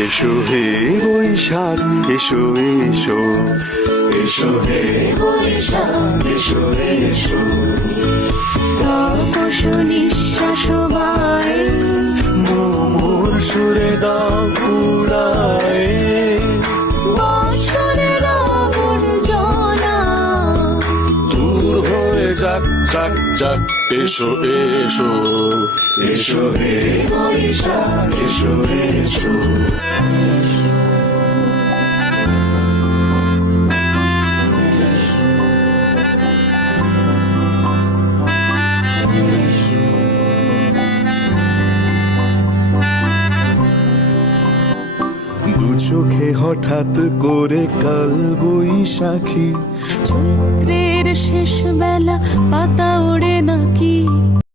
এসো হে বৈশাখ এসো এসো, এসো হে বৈশাখ এসো এসো। তাপস নিঃশ্বাস বায় মোর সুরে দাও কুড়ায়, বছরের আবর্জনা দূর হয়ে যাক যাক যাক। এসো এসো, এসো হে বৈশাখ এসো এসো। দু চোখে হঠাৎ করে কাল বৈশাখী, চৈত্রের শেষ